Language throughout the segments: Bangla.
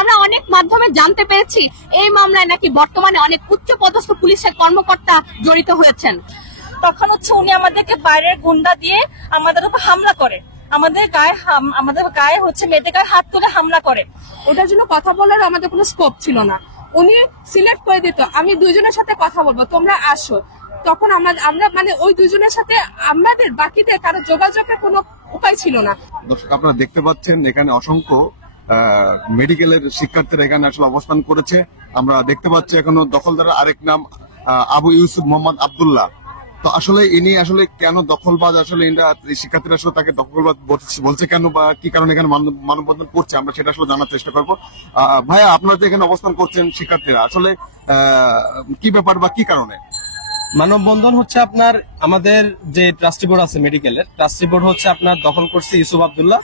আমরা অনেক মাধ্যমে জানতে পেরেছি এই মামলায় নাকি বর্তমানে অনেক উচ্চ পদস্থ পুলিশের কর্মকর্তা জড়িত হয়েছেন। তখন উনি আমাদেরকে বাইরের গুন্ডা দিয়ে আমাদের উপর হামলা করে, আমাদের গায়ে মেয়েদের গায়ে হাত তুলে হামলা করে। ওটার জন্য কথা বলার আমাদের কোনো স্কোপ ছিল না। উনি সিলেক্ট করে দিত, আমি দুইজনের সাথে কথা বলবো, তোমরা আসো। তখন আমরা মানে ওই দুজনের সাথে আমাদের বাকিদের কারো যোগাযোগের কোনো উপায় ছিল না। দর্শক, আপনারা দেখতে পাচ্ছেন এখানে অসংখ্য মেডিকেলের শিক্ষার্থীরা এখানে আসলে অবস্থান করেছে। আমরা দেখতে পাচ্ছি এখনো দখলদারের আরেক নাম আবু ইউসুফ মোহাম্মদ আব্দুল্লাহ। তো আসলে ইনি আসলে কেন দখলবাজ, আসলে শিক্ষার্থীরা আসলে তাকে দখলবাজ বলছে কেন বা কি কারণে এখানে মানববন্ধন করছে, আমরা সেটা আসলে জানার চেষ্টা করবো। ভাইয়া, আপনারা যে এখানে অবস্থান করছেন শিক্ষার্থীরা, আসলে কি ব্যাপার বা কি কারণে মানববন্ধন হচ্ছে? আপনার আমাদের যে ট্রাস্টি বোর্ড আছে মেডিকেলের, ট্রাস্টি বোর্ড হচ্ছে আপনার দখল করছে ইউসুফ আব্দুল্লাহ।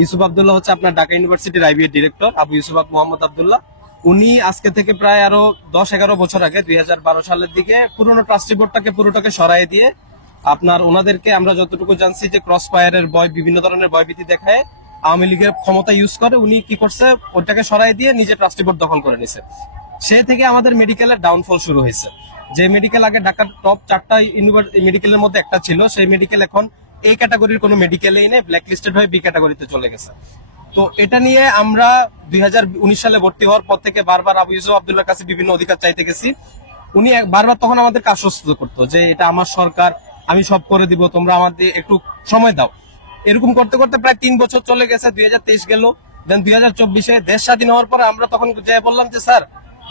ইউসুফ আব্দুল্লাহ হচ্ছে আপনার ঢাকা ইউনিভার্সিটির আইবিএ ডিরেক্টর আবু ইউসুফ মোহাম্মদ আব্দুল্লাহ। উনি আজকে থেকে প্রায় আরো 10-11 বছর আগে 2012 সালের দিকে পুরোনো ট্রাস্টি বোর্ডটাকে পুরোটাকে সরাই দিয়ে আপনার ওনাদেরকে আমরা যতটুকু জানছি যে ক্রস ফায়ারের ভয়, বিভিন্ন ধরনের ভয়ভীতি দেখায় আওয়ামী লীগের ক্ষমতা ইউজ করে উনি কি করছে, ওটাকে সরাই দিয়ে নিজে ট্রাস্টি বোর্ড দখল করে নিছে। সে থেকে আমাদের মেডিকেলের ডাউনফল শুরু হয়েছে। যে মেডিকেল আগে ঢাকার টপ 4টা মেডিকেলের মধ্যে একটা ছিল, সেই মেডিকেল এখন এ ক্যাটাগরির কোনো মেডিকেলেই নেই, ব্ল্যাক লিস্টেড হয়ে বি ক্যাটাগরিতে চলে গেছে। তো এটা নিয়ে আমরা 2019 সালে ভর্তি হওয়ার পর থেকে বারবার আবু ইউসুফ আব্দুল্লাহর কাছে বিভিন্ন অধিকার চাইতে গেছি। উনি বারবার তখন আমাদেরকে আশ্বস্ত করতো যে এটা আমার সরকার, আমি সব করে দিব, তোমরা আমাদের একটু সময় দাও। এরকম করতে করতে প্রায় 3 বছর চলে গেছে। 2023 গেল, দেন 2024-এ দেশ স্বাধীন হওয়ার পরে আমরা তখন যে বললাম যে স্যার,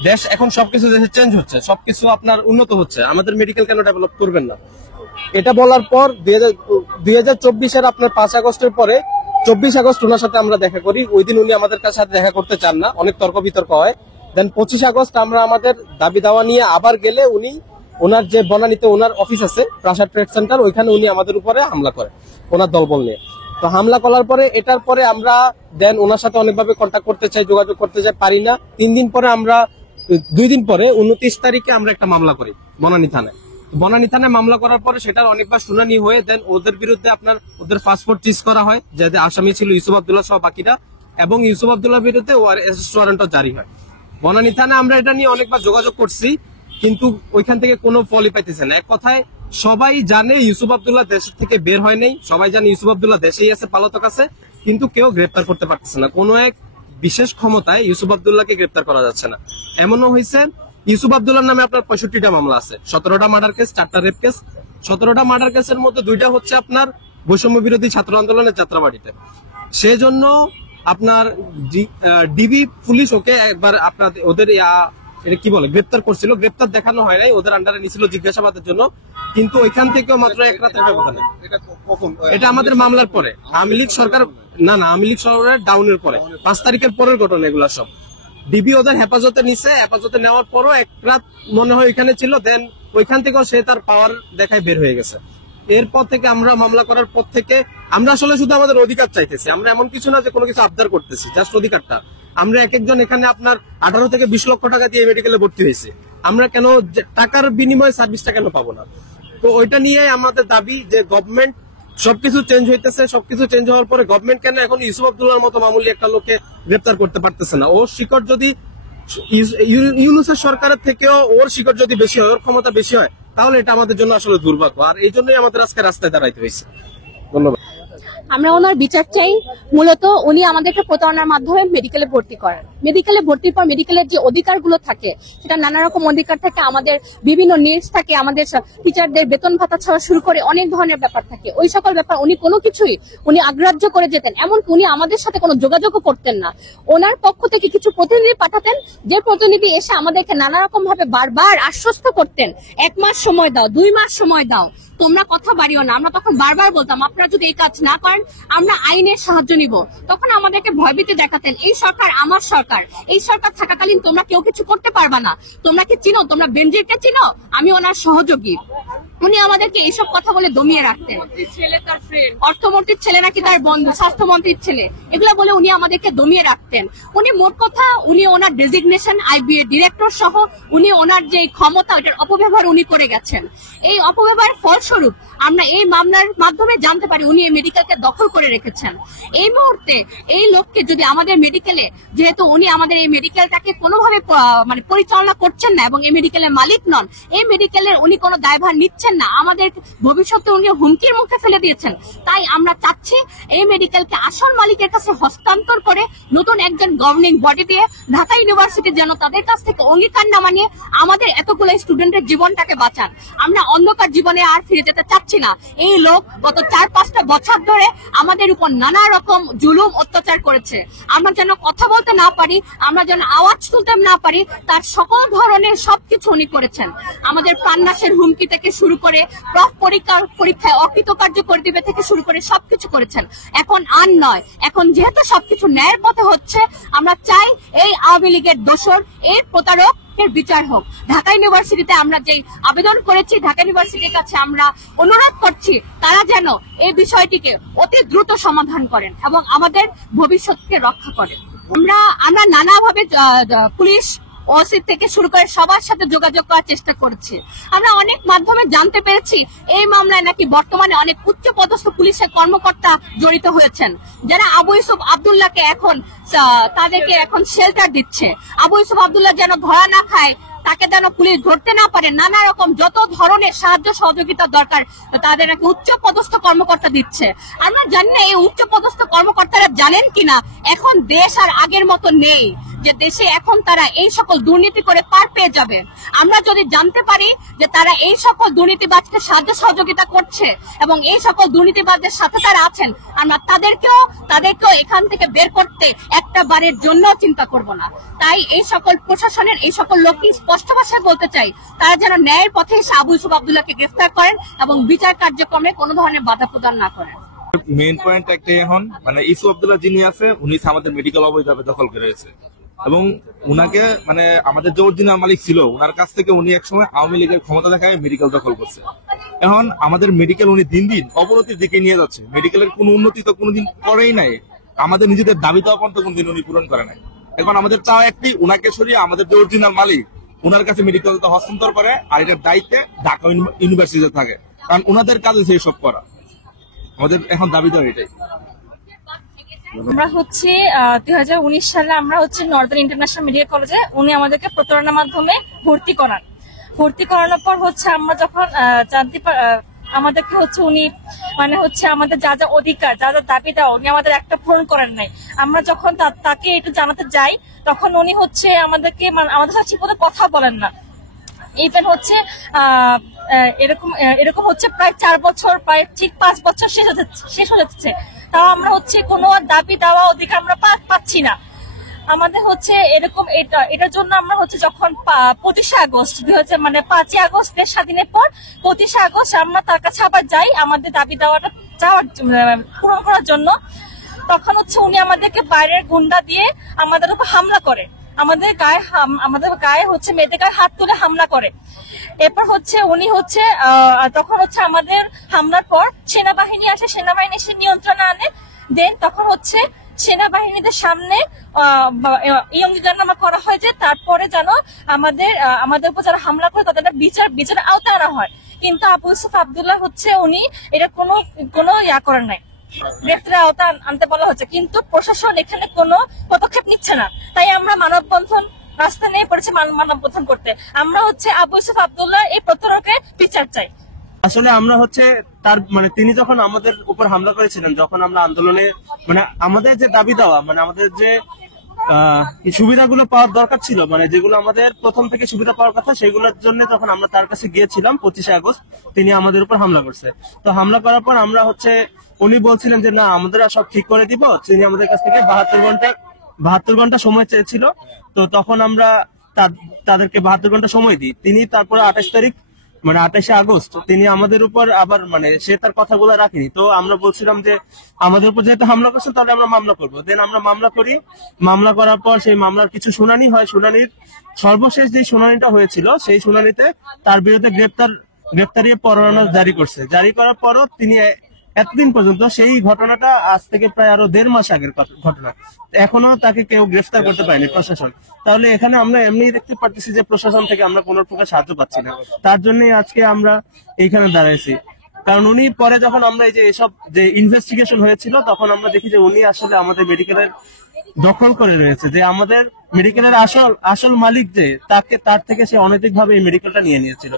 দেশ এখন সবকিছু দেশে চেঞ্জ হচ্ছে, সবকিছু আপনার উন্নত হচ্ছে, আমাদের মেডিকেল কেন ডেভেলপ করবেন না? এটা বলার পর 2024-এর আপনার 5 আগস্টের পরে 24 আগস্ট ওনার সাথে আমরা দেখা করি। ওই দিন উনি আমাদের সাথে দেখা করতে চান না, অনেক তর্ক বিতর্ক হয়। দেন 25 আগস্ট আমরা আমাদের দাবি দাওয়া নিয়ে আবার গেলে উনি ওনার যে বনানীতে ওনার অফিস আছে প্রাসাদ ট্রেড সেন্টার, ওইখানে উনি আমাদের উপরে হামলা করে ওনার দলবল নিয়ে। তো হামলা করার পরে এটার পরে আমরা দেন ওনার সাথে অনেকভাবে কন্ট্যাক্ট করতে চাই, যোগাযোগ করতে চাই, পারি না। 2 দিন পরে 29 তারিখে আমরা একটা মামলা করি বনানী থানায়। বনানী থানায় মামলা করার পরে সেটার অনেকবার শুনানি হয়ে দেন ওদের বিরুদ্ধে আপনার ওদের পাসপোর্ট সিজ করা হয়, যাদের আসামি ছিল ইউসুফ আব্দুল্লাহ সহ বাকিরা, এবং ইউসুফ আব্দুল্লাহর বিরুদ্ধে অ্যারেস্ট ওয়ারেন্টও জারি হয়। বনানী থানায় আমরা এটা নিয়ে অনেকবার যোগাযোগ করছি, কিন্তু ওইখান থেকে কোনো ফলই পাইতেছে না। এক কথায় সবাই জানে ইউসুফ আব্দুল্লাহ দেশ থেকে বের হয় নাই, সবাই জানে ইউসুফ আব্দুল্লাহ দেশেই আছে, পলাতক আছে, কিন্তু কেউ গ্রেপ্তার করতে পারতেছে না। কোনো এক বিশেষ ক্ষমতায় ইউসুফ আব্দুল্লাহকে গ্রেপ্তার করা যাচ্ছে না। এমনও হয়েছে ইউসুফ আব্দুল্লাহর নামে আপনার 65টা মামলা আছে, 17টা মার্ডার কেস, 4টা রেপ কেস। 17টা মার্ডার কেসের মধ্যে 2টা হচ্ছে আপনার বৈষম্য বিরোধী ছাত্র আন্দোলনের যাত্রাবাড়িতে। সেজন্য আপনার ডিবি পুলিশ ওকে একবার আপনার ওদের এটা কি বলে গ্রেপ্তার করছিল, গ্রেপ্তার দেখানো হয় নাই, ওদের আন্ডারে নিছিল জিজ্ঞাসাবাদের জন্য, কিন্তু ওইখান থেকেও মাত্র 1 রাতের ব্যবধানে। এটা আমাদের মামলার পরে আওয়ামী লীগ সরকার আওয়ামী লীগ সরকারের ডাউনের পরে 5 তারিখের পরের ঘটনা এগুলা সব। ডিবি ওদের হেফাজতে নিছে, হেফাজতে নেওয়ার পরও 1 রাত মনে হয় ওইখানে ছিল, দেন ওইখান থেকেও সে তার পাওয়ার দেখায় বের হয়ে গেছে। এরপর থেকে আমরা মামলা করার পর থেকে আমরা আসলে শুধু আমাদের অধিকার চাইতেছি, আমরা এমন কিছু না যে কোনো কিছু আবদার করতেছি, জাস্ট অধিকারটা। আমরা এক একজন এখানে আপনার 18 থেকে 20 লক্ষ টাকা দিয়ে মেডিকেলে ভর্তি হয়েছে, আমরা কেন টাকার বিনিময়ে সার্ভিসটা কেন পাবো না? তো ওইটা নিয়ে আমাদের দাবি যে গভর্নমেন্ট সবকিছু চেঞ্জ হইতেছে, সবকিছু চেঞ্জ হওয়ার পরে গভর্নমেন্ট কেন এখন ইউসুফ আব্দুল্লাহর মতো মামুলি একটা লোককে গ্রেপ্তার করতে পারতেছে না? ওর শিকড় যদি ইউনূসের সরকারের থেকেও ওর শিকড় যদি বেশি হয়, ওর ক্ষমতা বেশি হয়, তাহলে এটা আমাদের জন্য আসলে দুর্ভাগ্য। আর এই জন্যই আমাদের আজকে রাস্তায় দাঁড়াইতে হয়েছে। ধন্যবাদ। আমরা ওনার বিচার চাই। মূলত উনি আমাদেরকে প্রতারণার মাধ্যমে মেডিকেলে ভর্তি করেন। মেডিকেলে ভর্তির পর মেডিকেলের যে অধিকারগুলো থাকে, সেটা নানা রকম অধিকার থাকে, আমাদের বিভিন্ন নিডস থাকে, আমাদের টিচারদের বেতন ভাতা ছাড়া শুরু করে অনেক ধরনের ব্যাপার থাকে। ওই সকল ব্যাপার উনি কোনো কিছুই উনি অগ্রাহ্য করে যেতেন, এমনকি উনি আমাদের সাথে কোনো যোগাযোগও করতেন না। ওনার পক্ষ থেকে কিছু প্রতিনিধি পাঠাতেন, যে প্রতিনিধি এসে আমাদেরকে নানা রকম ভাবে বারবার আশ্বস্ত করতেন, 1 মাস সময় দাও, 2 মাস সময় দাও, তোমরা কথা বাড়িও না। আমরা তখন বারবার বলতাম আপনারা যদি এই কাজ না করেন আমরা আইনের সাহায্য নিব। তখন আমাদেরকে ভয়ভীতি দেখাতেন, এই সরকার আমার সরকার, এই সরকার থাকাকালীন তোমরা কেউ কিছু করতে পারবা না। তোমরা কি চিনো, তোমরা বেনজিরকে চিনো? আমি ওনার সহযোগী। উনি আমাদেরকে এইসব কথা বলে দমিয়ে রাখতেন। অর্থমন্ত্রীর ছেলে নাকি তার বন্ধু, স্বাস্থ্যমন্ত্রীর ছেলে, এগুলো বলে উনি আমাদেরকে দমিয়ে রাখতেন। উনি মোট কথা উনি ওনার ডেজিগনেশন আইবিএ ডিরেক্টর সহ উনি ওনার যে ক্ষমতা ওটার অপব্যবহার উনি করে গেছেন। এই অপব্যবহারের ফলস্বরূপ আমরা এই মামলার মাধ্যমে জানতে পারি উনি এই মেডিকেলকে দখল করে রেখেছেন। এই মুহূর্তে এই লোককে যদি আমাদের মেডিকেলে, যেহেতু উনি আমাদের এই মেডিকেলটাকে কোনোভাবে মানে পরিচালনা করছেন না এবং এই মেডিকেলের মালিক নন, এই মেডিকেলের উনি কোনো দায়ভার নিচ্ছেন না, আমাদের ভবিষ্যতে উনি হুমকির মুখে ফেলে দিয়েছেন। তাই আমরা চাচ্ছি এই মেডিকেলকে আসল মালিকের কাছে হস্তান্তর করে নতুন একজন গভর্নিং বডি দিয়ে ঢাকা ইউনিভার্সিটি যেন তাদের কাছ থেকে অঙ্গীকার না মানিয়ে আমাদের এতগুলো স্টুডেন্টের জীবনটাকে বাঁচান। আমরা অন্ধকার জীবনে আর ফিরে যেতে চাচ্ছি না। এই লোক গত 4-5টা বছর ধরে আমাদের উপর নানা রকম জুলুম অত্যাচার করেছে। আমরা যেন কথা বলতে না পারি, আমরা যেন আওয়াজ তুলতে না পারি, তার সকল ধরনের সবকিছু উনি করেছেন। আমাদের প্রাণনাশের হুমকি থেকে শুরু করে পরীক্ষায় অকৃতকার্য করে দিবে থেকে শুরু করে সবকিছু করেছেন। এখন আর নয়, এখন যেহেতু সবকিছু ন্যায়ের পথে হচ্ছে, আমরা চাই এই আওয়ামী লীগের দোসর, এই প্রতারক এর বিচার হোক। ঢাকা ইউনিভার্সিটিতে আমরা যে আবেদন করেছি, ঢাকা ইউনিভার্সিটির কাছে আমরা অনুরোধ করছি তারা যেন এই বিষয়টিকে অতি দ্রুত সমাধান করেন এবং আমাদের ভবিষ্যৎকে রক্ষা করেন। আমরা নানাভাবে পুলিশ, ওসি থেকে শুরু করে সবার সাথে যোগাযোগ করার চেষ্টা করছি। আমরা অনেক মাধ্যমে জানতে পেরেছি এই মামলায় নাকি বর্তমানে অনেক উচ্চ পদস্থ পুলিশের কর্মকর্তা জড়িত হয়েছেন, যারা আবু ইউসুফ আব্দুল্লাহকে তাদেরকে এখন শেল্টার দিচ্ছে। আবু ইউসুফ আব্দুল্লাহ যেন ধরা না খায়, তাকে যেন পুলিশ ধরতে না পারে, নানা রকম যত ধরনের সাহায্য সহযোগিতা দরকার তাদের নাকি উচ্চ পদস্থ কর্মকর্তা দিচ্ছে। আমরা জানি না এই উচ্চ পদস্থ কর্মকর্তারা জানেন কিনা এখন দেশ আর আগের মতো নেই, যে দেশে এখন তারা এই সকল দুর্নীতি করে পার পেয়ে যাবে। আমরা যদি জানতে পারি যে তারা এই সকল দুর্নীতিবাজকে সাহায্য সহযোগিতা করছে এবং এই সকল দুর্নীতিবাজদের সাথে তারা আছেন, আমরা তাদেরকেও এখান থেকে বের করতে একটা বারের জন্য চিন্তা করব না। তাই এই সকল প্রশাসনের এই সকল লোককে স্পষ্ট ভাষায় বলতে চাই, তারা যেন ন্যায়ের পথে এসে আবু ইউসুফ আব্দুল্লাহকে গ্রেফতার করেন এবং বিচার কার্যক্রমে কোনো ধরনের বাধা প্রদান না করেন। মেইন পয়েন্ট একটাই, এখন মানে ইউসুফ আব্দুল্লাহ যিনি আছে উনি আমাদের মেডিকেল অবৈধভাবে দখল করে রয়েছে এবং উনাকে মানে আমাদের যে অরিজিনাল মালিক ছিল উনার কাছ থেকে উনি একসময় আওয়ামী লীগের ক্ষমতা দেখায় মেডিকেল দখল করছে। এখন আমাদের মেডিকেল উনি দিন দিন অবনতির দিকে নিয়ে যাচ্ছে। মেডিকেলের কোনো উন্নতি তো কোনোদিন করেই নাই, আমাদের নিজেদের দাবি তো এখন তো কোনদিন উনি পূরণ করে নাই। এখন আমাদের চাওয়া একটি, উনাকে সরিয়ে আমাদের যে অরিজিনাল মালিক উনার কাছে মেডিকেল হস্তান্তর করে, আর এটার দায়িত্বে ঢাকা ইউনিভার্সিটিতে থাকে, কারণ উনাদের কাজে সেই সব করা। আমাদের এখন দাবি তো এটাই। আমরা 2019 সালে আমরা নর্দার্ন ইন্টারন্যাশনাল মেডিকেল কলেজে উনি আমাদেরকে প্রতারণার মাধ্যমে ভর্তি করানোর পর আমরা যখন জানতে আমাদেরকে উনি মানে আমাদের যা যা অধিকার, যা যা দাবি দেওয়া উনি আমাদের একটা পূরণ করেন নাই। আমরা যখন তাকে একটু জানাতে যাই তখন উনি আমাদেরকে আমাদের সাথে ঠিকমতো কথা বলেন না। ইভেন এরকম প্রায় 4 বছর, প্রায় ঠিক 5 বছর শেষ হয়ে যাচ্ছে, তাও আমরা কোনো দাবি দেওয়া অধিকার আমরা পাচ্ছি না। আমাদের এরকম এটার জন্য আমরা যখন 25 আগস্ট 5ই আগস্ট দেশ স্বাধীনের পর 25 আগস্ট আমরা তার কাছে আবার যাই আমাদের দাবি দেওয়াটা পূরণ করার জন্য। তখন উনি আমাদেরকে বাইরের গুন্ডা দিয়ে আমাদের উপর হামলা করে, আমাদের গায়ে মেয়েদের গায়ে হাত তুলে হামলা করে। এরপর উনি তখন আমাদের হামলার পর সেনাবাহিনী আসে, সেনাবাহিনী এসে নিয়ন্ত্রণে আনে। দেন তখন সেনাবাহিনীদের সামনে জানানো করা হয় যে তারপরে যেন আমাদের উপর যারা হামলা করে তাদের বিচার আওতায় আনা হয়। কিন্তু আবু ইউসুফ আব্দুল্লাহ উনি এটা কোনো ইয়া করেন নাই, গ্রেফতারের আওতা আনতে বলা হচ্ছে, কিন্তু প্রশাসন এখানে কোনো পদক্ষেপ নিচ্ছে না। তাই আমরা মানববন্ধন রাস্তা নিয়ে পড়েছি মানববন্ধন করতে। আমরা আবু ইউসুফ আব্দুল্লাহ এই প্রতারকের বিচার চাই। আসলে আমরা তার তিনি যখন আমাদের উপর হামলা করেছিলেন, যখন আমরা আন্দোলনে আমাদের যে দাবি দেওয়া আমাদের যে সুবিধাগুলো পাওয়ার দরকার ছিল, যেগুলো আমাদের প্রথম থেকে সুবিধা পাওয়ার কথা, সেগুলোর জন্য যখন আমরা তার কাছে গিয়েছিলাম 25 আগস্ট, তিনি আমাদের উপর হামলা করছে। তো হামলা করার পর আমরা উনি বলছিলেন যে না আমাদের সব ঠিক করে দিব। তিনি আমাদের কাছ থেকে 72 ঘন্টা সময় চেয়েছিল। তো তখন আমরা তাদেরকে 72 ঘন্টা সময় দিই। তিনি তারপরে 28 আগস্ট তিনি আমাদের উপর আবার সে তার কথাগুলো রাখেনি। তো আমরা বলছিলাম যে আমাদের উপর যেহেতু হামলা করছে তাহলে আমরা মামলা করবো। দেন আমরা মামলা করি। মামলা করার পর সেই মামলার কিছু শুনানি হয়। শুনানির সর্বশেষ যে শুনানিটা হয়েছিল সেই শুনানিতে তার বিরুদ্ধে গ্রেফতারি পরোয়ানা জারি করছে। জারি করার পরও তিনি এতদিন পর্যন্ত, সেই ঘটনাটা আজ থেকে প্রায় আরো 1.5 মাস আগের ঘটনা, এখনো তাকে কেউ গ্রেফতার করতে পারেনি প্রশাসন। তাহলে এখানে আমরা এমনি দেখতে পাচ্ছি যে প্রশাসন থেকে আমরা কোনো প্রকার সাহায্য পাচ্ছি না। তার জন্যই আজকে আমরা এইখানে দাঁড়াইছি। কারণ উনি পরে যখন আমরা এই যে এসব যে ইনভেস্টিগেশন হয়েছিল, তখন আমরা দেখি যে উনি আসলে আমাদের মেডিকেলের দখল করে রয়েছে, যে আমাদের মেডিকেলের আসল মালিক যে, তার থেকে সে অনৈতিকভাবে এই মেডিকেলটা নিয়ে নিয়েছিল।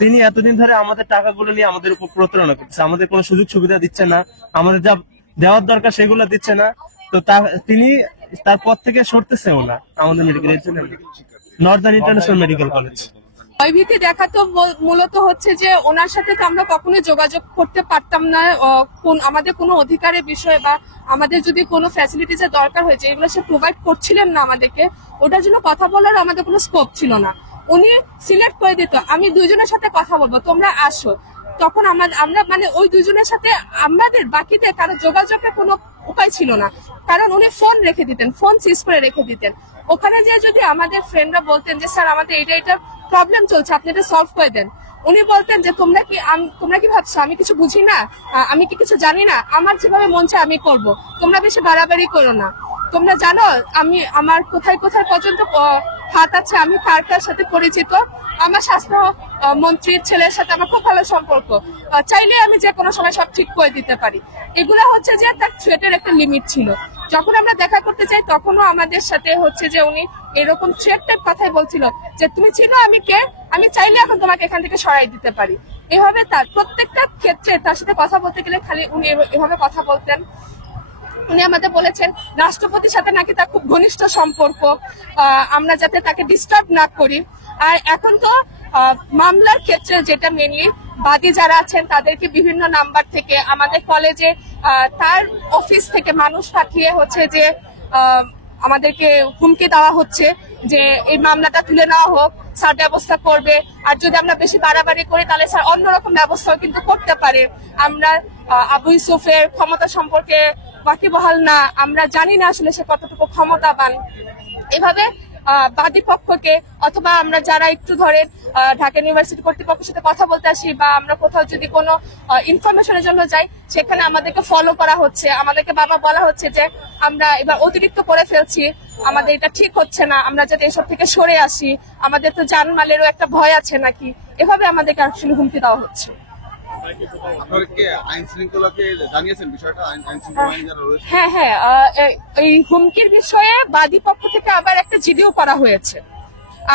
তিনি এতদিন ধরে আমাদের টাকাগুলো নিয়ে আমাদের উপর প্রতারণা করছে, আমাদের কোনো সুযোগ সুবিধা দিচ্ছে না, আমাদের যা দেওয়ার দরকার সেগুলো দিচ্ছে না। তো তিনি তার পর থেকে সরতেছেও না আমাদের মেডিকেলের জন্য। নর্দার্ন ইন্টারন্যাশনাল মেডিকেল কলেজ ভয়ভীতি দেখাতো মূলত হচ্ছে যে ওনার সাথে তো আমরা কখনোই যোগাযোগ করতে পারতাম না, আমাদের কোনো অধিকারের বিষয়ে বা আমাদের যদি কোনো ফ্যাসিলিটিস এর দরকার হয়েছে এগুলো সে প্রোভাইড করছিলেন না আমাদেরকে, ওটার জন্য কথা বলার আমাদের কোনো স্কোপ ছিল না। উনি সিলেক্ট করে দিত, আমি দুইজনের সাথে কথা বলবো, তোমরা আসো। তখন আমরা মানে ওই দুজনের সাথে আমাদের বাকিদের কারো যোগাযোগের কোনো উপায় ছিল না, কারণ উনি ফোন রেখে দিতেন, ফোন সিজ করে রেখে দিতেন। ওখানে যে যদি আমাদের ফ্রেন্ডরা বলতেন যে স্যার আমাদের এটা প্রবলেম চলছে, আপনি এটা সলভ করে দেন, উনি বলতেন যে তোমরা কি ভাবছো আমি কিছু বুঝি না, আমি কি কিছু জানি না, আমার যেভাবে মন চায় আমি করব, তোমরা বেশি বাড়াবাড়ি করো না। তোমরা জানো আমার কোথায় কোথায় পর্যন্ত হাত আছে, আমি কার কার সাথে পরিচিত, আমার স্বাস্থ্য মন্ত্রীর ছেলের সাথে আমার খুব ভালো সম্পর্ক, চাইলে আমি যে কোনো সময় সব ঠিক করে দিতে পারি। এগুলো হচ্ছে যে তার থ্রেটের একটা লিমিট ছিল। যখন আমরা দেখা করতে চাই তখনও আমাদের সাথে হচ্ছে যে উনি এরকম থ্রেট টাইপ কথাই বলছিল যে তুমি ছিল আমি কে, আমি চাইলে এখন তোমাকে এখান থেকে সরাই দিতে পারি। এভাবে তার প্রত্যেকটা ক্ষেত্রে তার সাথে কথা বলতে গেলে খালি উনি এভাবে কথা বলতেন। উনি আমাদের বলেছেন রাষ্ট্রপতির সাথে নাকি তার খুব ঘনিষ্ঠ সম্পর্ক, আমরা যাতে তাকে ডিস্টার্ব না করি। আর এখন তো মামলার ক্ষেত্রে যেটা মেনলি বাদী যারা আছেন তাদেরকে বিভিন্ন নাম্বার থেকে আমাদের কলেজে তার অফিস থেকে মানুষ পাঠিয়ে হচ্ছে যে আমাদেরকে হুমকি দেওয়া হচ্ছে যে এই মামলাটা তুলে নেওয়া হোক, স্যার ব্যবস্থা করবে, আর যদি আমরা বেশি বাড়াবাড়ি করি তাহলে স্যার অন্যরকম ব্যবস্থাও কিন্তু করতে পারে। আমরা আবু ইউসুফের ক্ষমতা সম্পর্কে ওয়াকিবহাল না, আমরা জানি না আসলে সে কতটুকু ক্ষমতাবান। এভাবে বাদী পক্ষকে অথবা আমরা যারা একটু ধরেন ঢাকা ইউনিভার্সিটি কর্তৃপক্ষের সাথে কথা বলতে আসি বা আমরা কোথাও যদি কোনো ইনফরমেশনের জন্য যাই, সেখানে আমাদেরকে ফলো করা হচ্ছে, আমাদেরকে বাবা বলা হচ্ছে যে আমরা এবার অতিরিক্ত করে ফেলছি, আমাদের এটা ঠিক হচ্ছে না, আমরা যাতে এসব থেকে সরে আসি, আমাদের তো জানমালেরও একটা ভয় আছে নাকি, এভাবে আমাদেরকে আসলে হুমকি দেওয়া হচ্ছে। হ্যাঁ, এই হুমকির বিষয়ে বাদী পক্ষ থেকে আবার একটা জিডিও করা হয়েছে।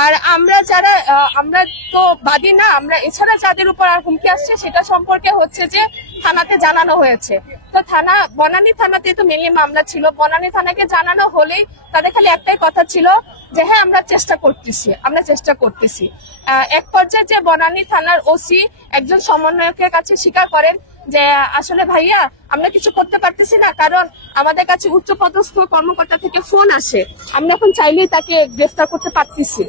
আর আমরা তো বাদী না, আমরা এছাড়া যাদের উপর হুমকি আসছে সেটা সম্পর্কে হচ্ছে যে থানাতে জানানো হয়েছে। তো বনানী থানাতে তো মেনলি মামলা ছিল, বনানী থানাকে জানানো হলেই তাদের খালি একটাই কথা ছিল যে হ্যাঁ আমরা চেষ্টা করতেছি। এক পর্যায়ে যে বনানী থানার ওসি একজন সমন্বয়কের কাছে স্বীকার করেন যে আসলে ভাইয়া আমরা কিছু করতে পারতেছি না, কারণ আমাদের কাছে উচ্চপদস্থ কর্মকর্তা থেকে ফোন আসে, আমরা এখন চাইলেই তাকে গ্রেফতার করতে পারতেছি।